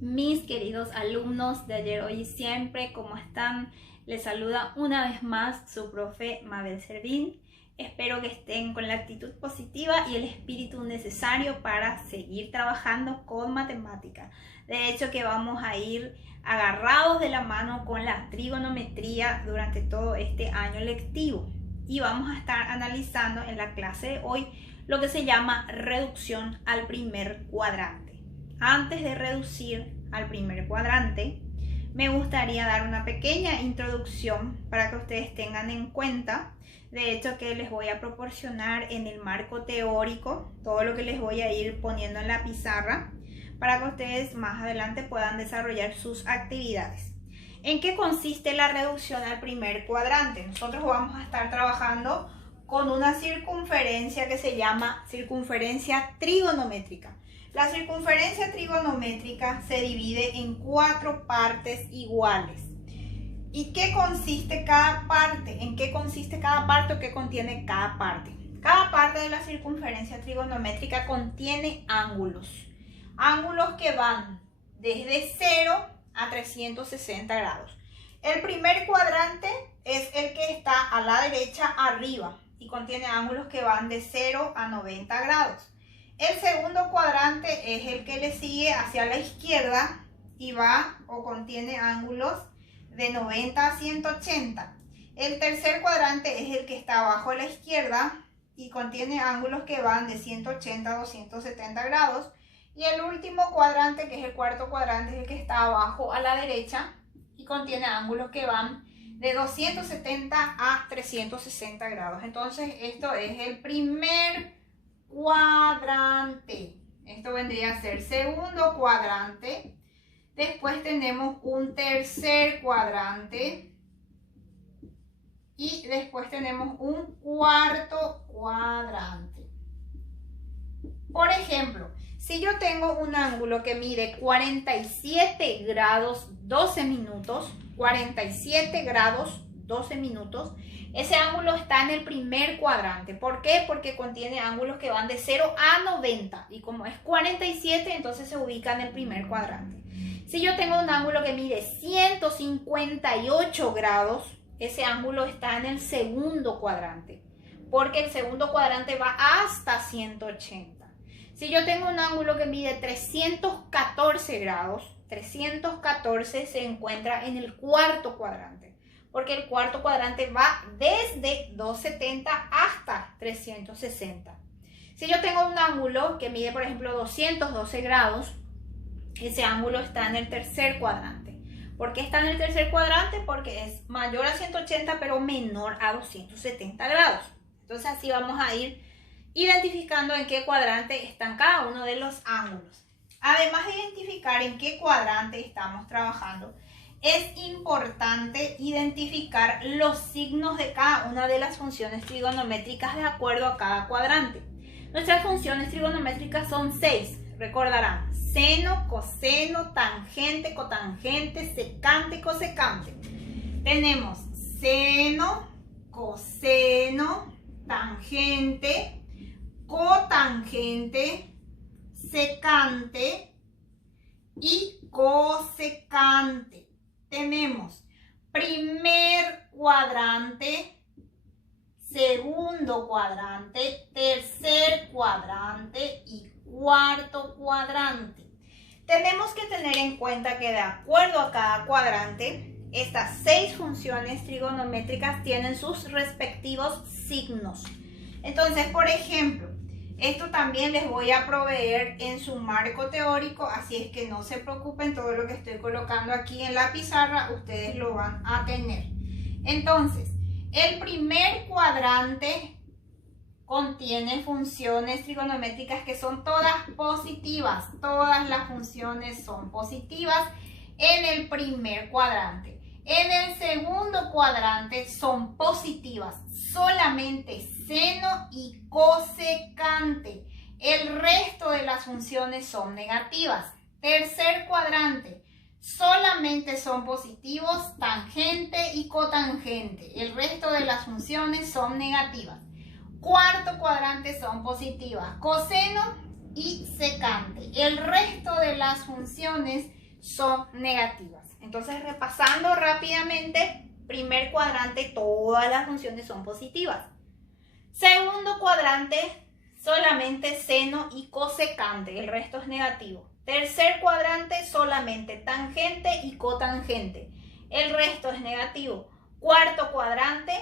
mis queridos alumnos de ayer, hoy y siempre, ¿cómo están? Les saluda una vez más su profe Mabel Servín. Espero que estén con la actitud positiva y el espíritu necesario para seguir trabajando con matemática. De hecho, que vamos a ir agarrados de la mano con la trigonometría durante todo este año lectivo. Y vamos a estar analizando en la clase de hoy lo que se llama reducción al primer cuadrante. Antes de reducir al primer cuadrante, me gustaría dar una pequeña introducción para que ustedes tengan en cuenta, de hecho, que les voy a proporcionar en el marco teórico todo lo que les voy a ir poniendo en la pizarra para que ustedes más adelante puedan desarrollar sus actividades. ¿En qué consiste la reducción al primer cuadrante? Nosotros vamos a estar trabajando con una circunferencia que se llama circunferencia trigonométrica. La circunferencia trigonométrica se divide en 4 partes iguales. ¿Y qué consiste cada parte? ¿En qué consiste cada parte o qué contiene cada parte? Cada parte de la circunferencia trigonométrica contiene ángulos. Ángulos que van desde 0 a 360 grados. El primer cuadrante es el que está a la derecha arriba y contiene ángulos que van de 0 a 90 grados. El segundo cuadrante es el que le sigue hacia la izquierda y va o contiene ángulos de 90 a 180. El tercer cuadrante es el que está abajo a la izquierda y contiene ángulos que van de 180 a 270 grados. Y el último cuadrante, que es el cuarto cuadrante, es el que está abajo a la derecha y contiene ángulos que van de 270 a 360 grados. Entonces, esto es el primer cuadrante. Esto vendría a ser segundo cuadrante. Después tenemos un tercer cuadrante. Y después tenemos un cuarto cuadrante. Por ejemplo, si yo tengo un ángulo que mide 47 grados 12 minutos, 47 grados 12 minutos, ese ángulo está en el primer cuadrante. ¿Por qué? Porque contiene ángulos que van de 0 a 90. Y como es 47, entonces se ubica en el primer cuadrante. Si yo tengo un ángulo que mide 158 grados, ese ángulo está en el segundo cuadrante. Porque el segundo cuadrante va hasta 180. Si yo tengo un ángulo que mide 314 grados, 314 se encuentra en el cuarto cuadrante. Porque el cuarto cuadrante va desde 270 hasta 360. Si yo tengo un ángulo que mide, por ejemplo, 212 grados, ese ángulo está en el tercer cuadrante. ¿Por qué está en el tercer cuadrante? Porque es mayor a 180 pero menor a 270 grados. Entonces así vamos a ir identificando en qué cuadrante están cada uno de los ángulos. Además de identificar en qué cuadrante estamos trabajando, es importante identificar los signos de cada una de las funciones trigonométricas de acuerdo a cada cuadrante. Nuestras funciones trigonométricas son 6, recordarán: seno, coseno, tangente, cotangente, secante, cosecante. Tenemos seno, coseno, tangente, cotangente, secante y cosecante. Tenemos primer cuadrante, segundo cuadrante, tercer cuadrante y cuarto cuadrante. Tenemos que tener en cuenta que de acuerdo a cada cuadrante, estas 6 funciones trigonométricas tienen sus respectivos signos. Entonces, por ejemplo, esto también les voy a proveer en su marco teórico, así es que no se preocupen, todo lo que estoy colocando aquí en la pizarra, ustedes lo van a tener. Entonces, el primer cuadrante contiene funciones trigonométricas que son todas positivas. Todas las funciones son positivas en el primer cuadrante. En el segundo cuadrante son positivas solamente seno y cosecante. El resto de las funciones son negativas. Tercer cuadrante, solamente son positivos tangente y cotangente. El resto de las funciones son negativas. Cuarto cuadrante son positivas coseno y secante. El resto de las funciones son negativas. Entonces, repasando rápidamente, primer cuadrante, todas las funciones son positivas. Segundo cuadrante, solamente seno y cosecante, el resto es negativo. Tercer cuadrante, solamente tangente y cotangente, el resto es negativo. Cuarto cuadrante,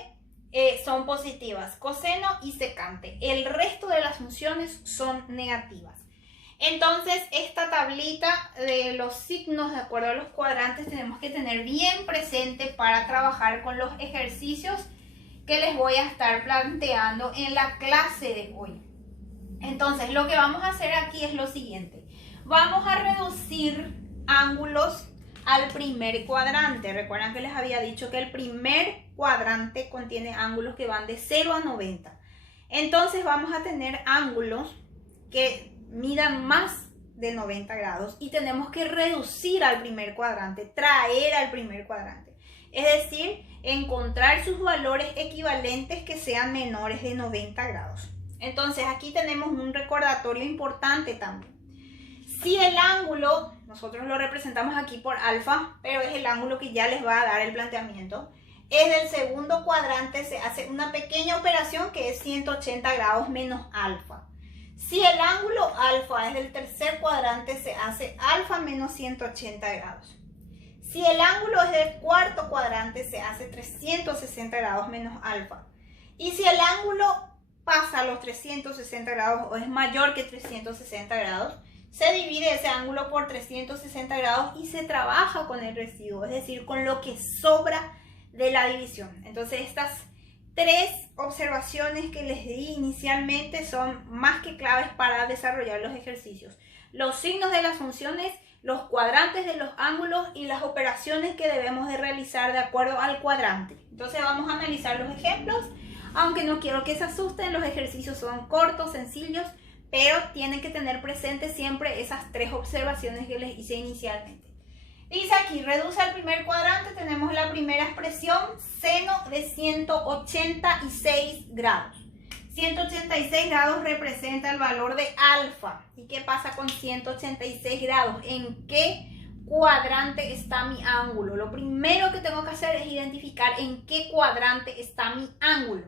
son positivas, coseno y secante, el resto de las funciones son negativas. Entonces, esta tablita de los signos de acuerdo a los cuadrantes tenemos que tener bien presente para trabajar con los ejercicios que les voy a estar planteando en la clase de hoy. Entonces, lo que vamos a hacer aquí es lo siguiente. Vamos a reducir ángulos al primer cuadrante. Recuerdan que les había dicho que el primer cuadrante contiene ángulos que van de 0 a 90. Entonces, vamos a tener ángulos que midan más de 90 grados y tenemos que reducir al primer cuadrante, traer al primer cuadrante. Es decir, encontrar sus valores equivalentes que sean menores de 90 grados. Entonces, aquí tenemos un recordatorio importante también. Si el ángulo, nosotros lo representamos aquí por alfa, pero es el ángulo que ya les va a dar el planteamiento, es del segundo cuadrante, se hace una pequeña operación que es 180 grados menos alfa. Si el ángulo alfa es del tercer cuadrante, se hace alfa menos 180 grados. Si el ángulo es del cuarto cuadrante, se hace 360 grados menos alfa. Y si el ángulo pasa a los 360 grados o es mayor que 360 grados, se divide ese ángulo por 360 grados y se trabaja con el residuo, es decir, con lo que sobra de la división. Entonces, estas tres observaciones que les di inicialmente son más que claves para desarrollar los ejercicios. Los signos de las funciones, los cuadrantes de los ángulos y las operaciones que debemos de realizar de acuerdo al cuadrante. Entonces vamos a analizar los ejemplos, aunque no quiero que se asusten, los ejercicios son cortos, sencillos, pero tienen que tener presente siempre esas tres observaciones que les hice inicialmente. Dice aquí, reduce al primer cuadrante, tenemos la primera expresión, seno de 186 grados. 186 grados representa el valor de alfa. ¿Y qué pasa con 186 grados? ¿En qué cuadrante está mi ángulo? Lo primero que tengo que hacer es identificar en qué cuadrante está mi ángulo.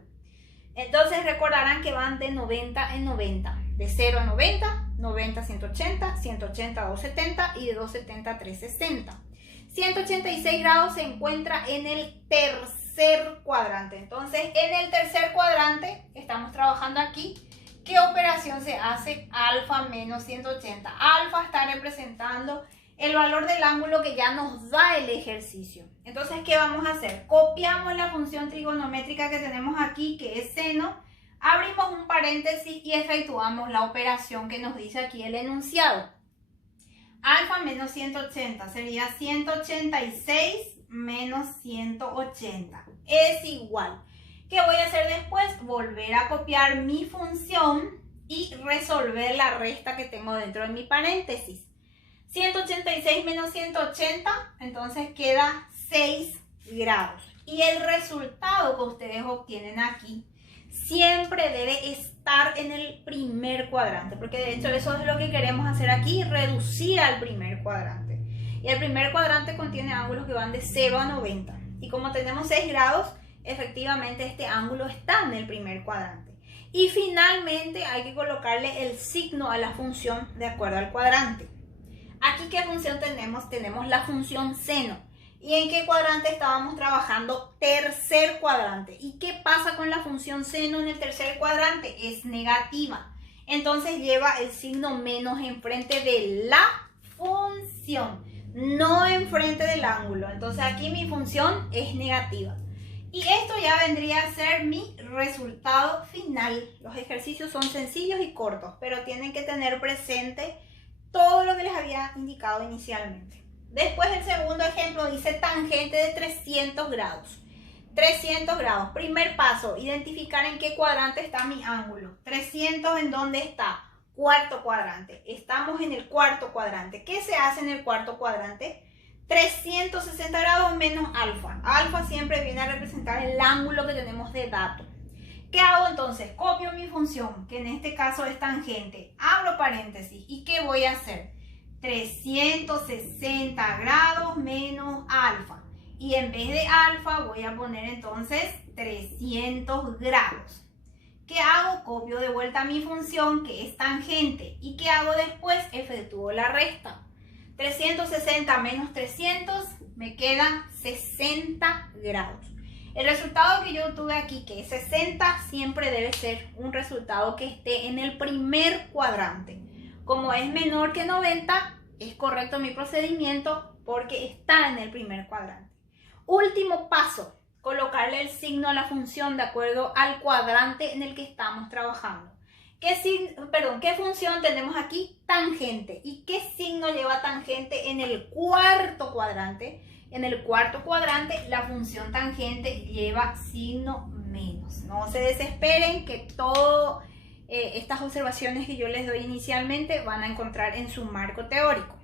Entonces recordarán que van de 90 en 90. De 0 a 90, 90 a 180, 180 a 270 y de 270 a 360. 186 grados se encuentra en el tercer cuadrante. Entonces, en el tercer cuadrante, estamos trabajando aquí. ¿Qué operación se hace? Alfa menos 180. Alfa está representando el valor del ángulo que ya nos da el ejercicio. Entonces, ¿qué vamos a hacer? Copiamos la función trigonométrica que tenemos aquí, que es seno. Abrimos un paréntesis y efectuamos la operación que nos dice aquí el enunciado. Alfa menos 180 sería 186 menos 180. Es igual. ¿Qué voy a hacer después? Volver a copiar mi función y resolver la resta que tengo dentro de mi paréntesis. 186 menos 180, entonces queda 6 grados. Y el resultado que ustedes obtienen aquí siempre debe estar en el primer cuadrante, porque de hecho eso es lo que queremos hacer aquí, reducir al primer cuadrante. Y el primer cuadrante contiene ángulos que van de 0 a 90. Y como tenemos 6 grados, efectivamente este ángulo está en el primer cuadrante. Y finalmente hay que colocarle el signo a la función de acuerdo al cuadrante. Aquí, ¿qué función tenemos? Tenemos la función seno. ¿Y en qué cuadrante estábamos trabajando? Tercer cuadrante. ¿Y qué pasa con la función seno en el tercer cuadrante? Es negativa. Entonces lleva el signo menos enfrente de la función, no enfrente del ángulo. Entonces aquí mi función es negativa. Y esto ya vendría a ser mi resultado final. Los ejercicios son sencillos y cortos, pero tienen que tener presente todo lo que les había indicado inicialmente. Después el segundo ejemplo dice tangente de 300 grados. 300 grados. Primer paso, identificar en qué cuadrante está mi ángulo. 300 ¿en dónde está? Cuarto cuadrante. Estamos en el cuarto cuadrante. ¿Qué se hace en el cuarto cuadrante? 360 grados menos alfa. Alfa siempre viene a representar el ángulo que tenemos de dato. ¿Qué hago entonces? Copio mi función, que en este caso es tangente. Abro paréntesis. ¿Y qué voy a hacer? 360 grados menos alfa. Y en vez de alfa voy a poner entonces 300 grados. ¿Qué hago? Copio de vuelta mi función que es tangente. ¿Y qué hago después? Efectúo la resta. 360 menos 300 me quedan 60 grados. El resultado que yo obtuve aquí, que es 60, siempre debe ser un resultado que esté en el primer cuadrante. Como es menor que 90, es correcto mi procedimiento porque está en el primer cuadrante. Último paso, colocarle el signo a la función de acuerdo al cuadrante en el que estamos trabajando. ¿Qué función tenemos aquí? Tangente. ¿Y qué signo lleva tangente en el cuarto cuadrante? En el cuarto cuadrante la función tangente lleva signo menos. No se desesperen que todas estas observaciones que yo les doy inicialmente van a encontrar en su marco teórico.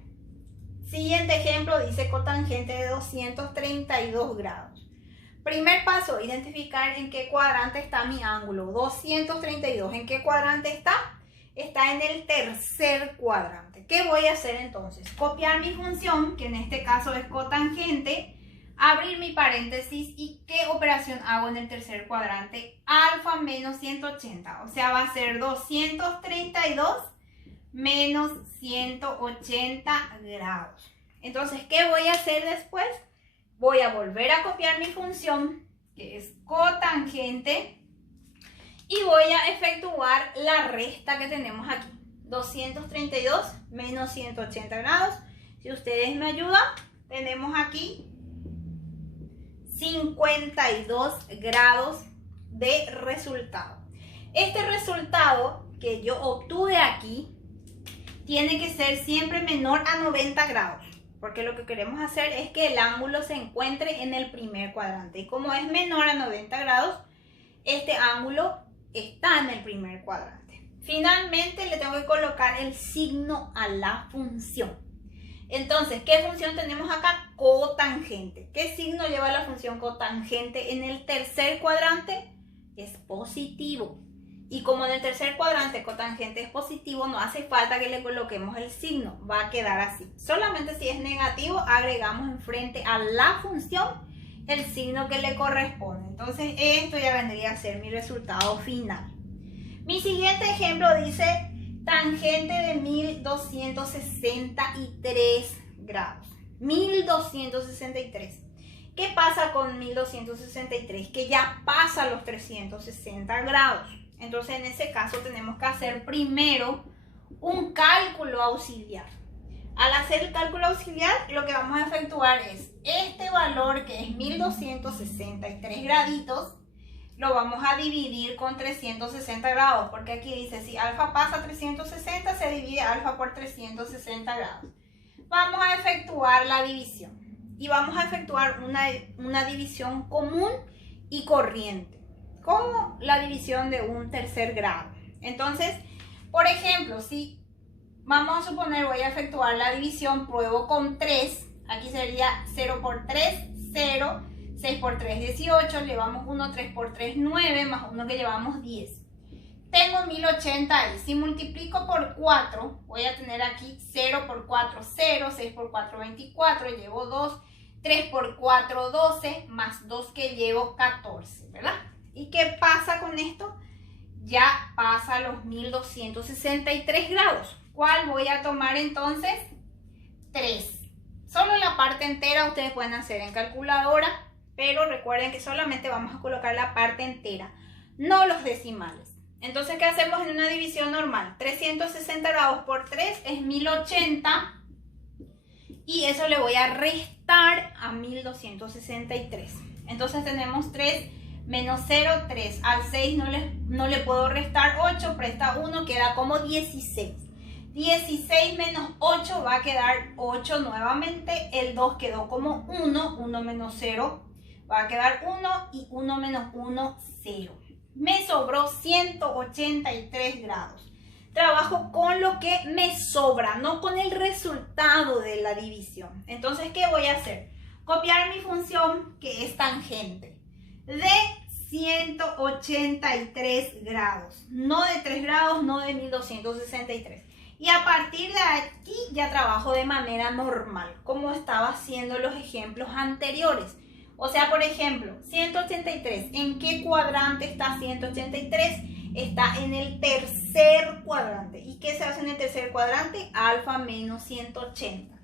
Siguiente ejemplo dice cotangente de 232 grados. Primer paso, identificar en qué cuadrante está mi ángulo. 232, ¿en qué cuadrante está? Está en el tercer cuadrante. ¿Qué voy a hacer entonces? Copiar mi función, que en este caso es cotangente, abrir mi paréntesis y ¿qué operación hago en el tercer cuadrante? Alfa menos 180, o sea va a ser 232 menos 180 grados. Entonces, ¿qué voy a hacer después? Voy a volver a copiar mi función, que es cotangente, y voy a efectuar la resta que tenemos aquí. 232 menos 180 grados. Si ustedes me ayudan, tenemos aquí 52 grados de resultado. Este resultado que yo obtuve aquí tiene que ser siempre menor a 90 grados. Porque lo que queremos hacer es que el ángulo se encuentre en el primer cuadrante. Y como es menor a 90 grados, este ángulo está en el primer cuadrante. Finalmente le tengo que colocar el signo a la función. Entonces, ¿qué función tenemos acá? Cotangente. ¿Qué signo lleva la función cotangente en el tercer cuadrante? Es positivo. Y como en el tercer cuadrante cotangente es positivo, no hace falta que le coloquemos el signo, va a quedar así. Solamente si es negativo, agregamos enfrente a la función el signo que le corresponde. Entonces esto ya vendría a ser mi resultado final. Mi siguiente ejemplo dice tangente de 1263 grados. 1263. ¿Qué pasa con 1263? Que ya pasa los 360 grados. Entonces en ese caso tenemos que hacer primero un cálculo auxiliar. Al hacer el cálculo auxiliar lo que vamos a efectuar es este valor que es 1263 graditos, lo vamos a dividir con 360 grados, porque aquí dice si alfa pasa a 360 se divide alfa por 360 grados. Vamos a efectuar la división y vamos a efectuar una división común y corriente, como la división de un tercer grado. Entonces, por ejemplo, si vamos a suponer, voy a efectuar la división, pruebo con 3, aquí sería 0 por 3, 0, 6 por 3, 18, llevamos 1, 3 por 3, 9, más 1 que llevamos 10. Tengo 1080 ahí, si multiplico por 4, voy a tener aquí 0 por 4, 0, 6 por 4, 24, llevo 2, 3 por 4, 12, más 2 que llevo 14, ¿verdad? ¿Y qué pasa con esto? Ya pasa los 1263 grados. ¿Cuál voy a tomar entonces? 3. Solo la parte entera ustedes pueden hacer en calculadora, pero recuerden que solamente vamos a colocar la parte entera, no los decimales. Entonces, ¿qué hacemos en una división normal? 360 grados por 3 es 1080 y eso le voy a restar a 1263. Entonces tenemos 3 menos 0, 3. Al 6 no le puedo restar 8, presta 1, queda como 16. 16 menos 8 va a quedar 8 nuevamente. El 2 quedó como 1, 1 menos 0 va a quedar 1 y 1 menos 1, 0. Me sobró 183 grados. Trabajo con lo que me sobra, no con el resultado de la división. Entonces, ¿qué voy a hacer? Copiar mi función que es tangente de 183 grados, no de 3 grados, no de 1263. Y a partir de aquí ya trabajo de manera normal, como estaba haciendo los ejemplos anteriores. O sea, por ejemplo, 183, ¿en qué cuadrante está 183? Está en el tercer cuadrante. ¿Y qué se hace en el tercer cuadrante? Alfa menos 180.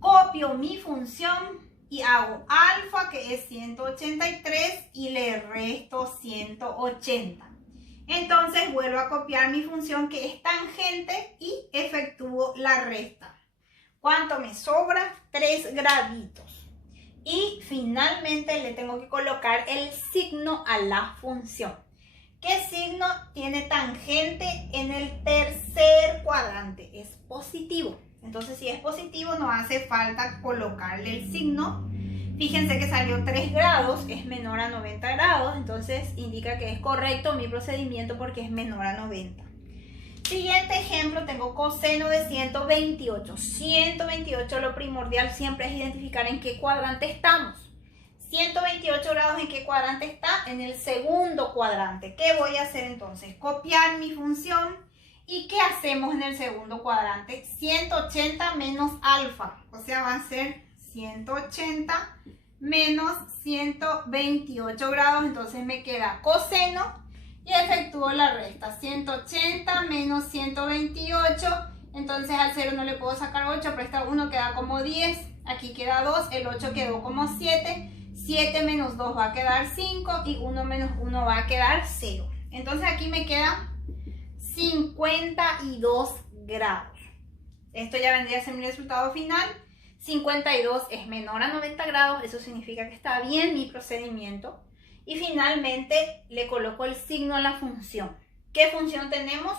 Copio mi función y hago alfa, que es 183, y le resto 180. Entonces vuelvo a copiar mi función, que es tangente, y efectúo la resta. ¿Cuánto me sobra? 3 graditos. Y finalmente le tengo que colocar el signo a la función. ¿Qué signo tiene tangente en el tercer cuadrante? Es positivo. Entonces, si es positivo, no hace falta colocarle el signo. Fíjense que salió 3 grados, es menor a 90 grados. Entonces, indica que es correcto mi procedimiento porque es menor a 90. Siguiente ejemplo, tengo coseno de 128. 128, lo primordial siempre es identificar en qué cuadrante estamos. 128 grados, ¿en qué cuadrante está? En el segundo cuadrante. ¿Qué voy a hacer entonces? Copiar mi función. ¿Y qué hacemos en el segundo cuadrante? 180 menos alfa. O sea, va a ser 180 menos 128 grados. Entonces me queda coseno. Y efectúo la resta, 180 menos 128, entonces al 0 no le puedo sacar 8, resta 1, queda como 10, aquí queda 2, el 8 quedó como 7, 7 menos 2 va a quedar 5 y 1 menos 1 va a quedar 0. Entonces aquí me queda 52 grados. Esto ya vendría a ser mi resultado final. 52 es menor a 90 grados, eso significa que está bien mi procedimiento. Y finalmente le coloco el signo a la función. ¿Qué función tenemos?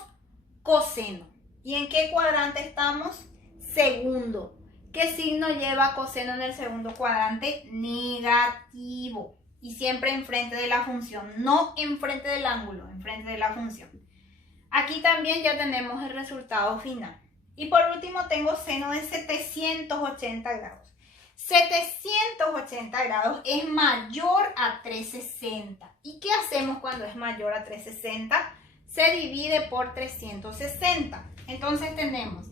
Coseno. ¿Y en qué cuadrante estamos? Segundo. ¿Qué signo lleva coseno en el segundo cuadrante? Negativo. Y siempre enfrente de la función, no enfrente del ángulo, enfrente de la función. Aquí también ya tenemos el resultado final. Y por último tengo seno de 780 grados. 780 grados es mayor a 360. ¿Y qué hacemos cuando es mayor a 360? Se divide por 360. Entonces tenemos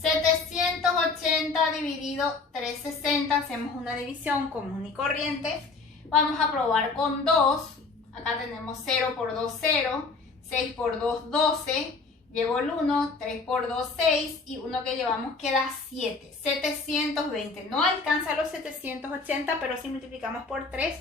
780 dividido 360. Hacemos una división común y corriente. Vamos a probar con 2. Acá tenemos 0 por 2, 0. 6 por 2, 12. Llevo el 1, 3 por 2, 6 y 1 que llevamos queda 7. 720. No alcanza los 780, pero si multiplicamos por 3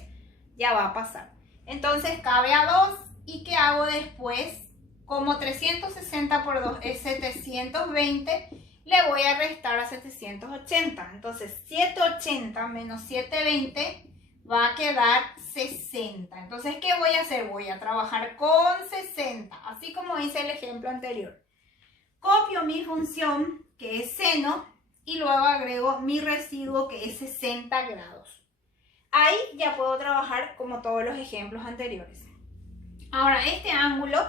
ya va a pasar. Entonces cabe a 2. ¿Y qué hago después? Como 360 por 2 es 720, le voy a restar a 780. Entonces 780 menos 720 va a quedar 60. Entonces, ¿qué voy a hacer? Voy a trabajar con 60, así como hice el ejemplo anterior. Copio mi función, que es seno, y luego agrego mi residuo, que es 60 grados. Ahí ya puedo trabajar como todos los ejemplos anteriores. Ahora, este ángulo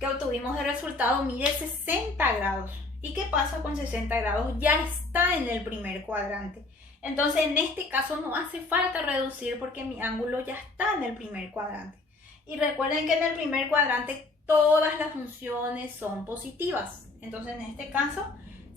que obtuvimos de resultado mide 60 grados. ¿Y qué pasa con 60 grados? Ya está en el primer cuadrante. Entonces, en este caso no hace falta reducir porque mi ángulo ya está en el primer cuadrante. Y recuerden que en el primer cuadrante todas las funciones son positivas. Entonces, en este caso,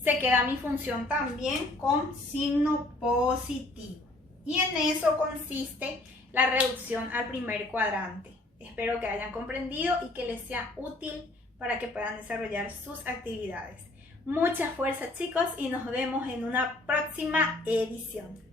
se queda mi función también con signo positivo. Y en eso consiste la reducción al primer cuadrante. Espero que hayan comprendido y que les sea útil para que puedan desarrollar sus actividades. Mucha fuerza, chicos, y nos vemos en una próxima edición.